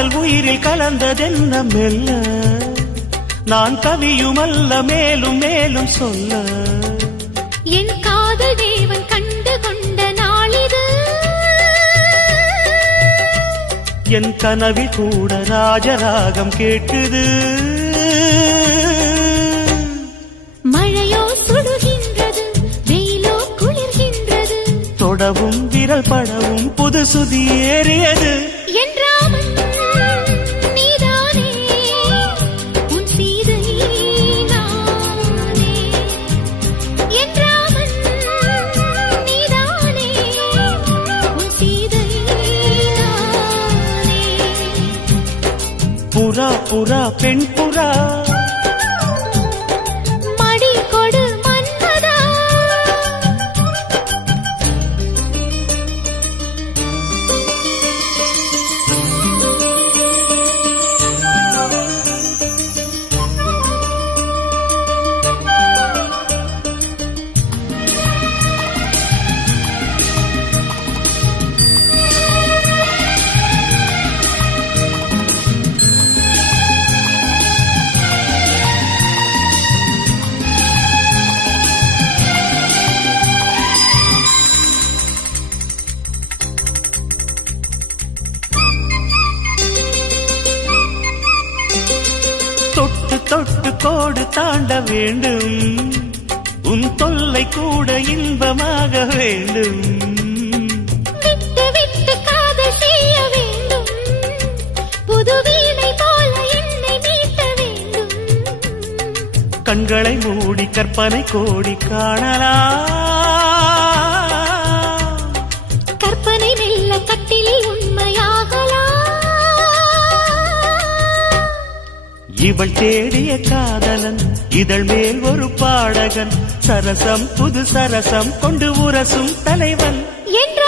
உயிரில் கலந்ததென்ன மெல்ல? நான் கவியுமல்ல மேலும் மேலும் சொல்ல. என் காதல் தேவன் கண்டு கொண்ட நாளிது. என் கனவில் கூட ராஜராகம் கேட்குது மழையோ சுடுகின்றது வெயிலோ குளிர்கின்றது. தொடவும் விரல் படவும் புது சுதி ஏறியது. என் పురా పురా పెంపురా. தொட்டு கோடு தாண்ட வேண்டும். உன் தொல்லை கூட இன்பமாக வேண்டும். கண்களை மூடி கற்பனை கோடி காணலாம். இவள் தேடிய காதலன் இதழ் மேல் ஒரு பாடகன் சரசம் புது சரசம் கொண்டு உரசும் தலைவன். என்று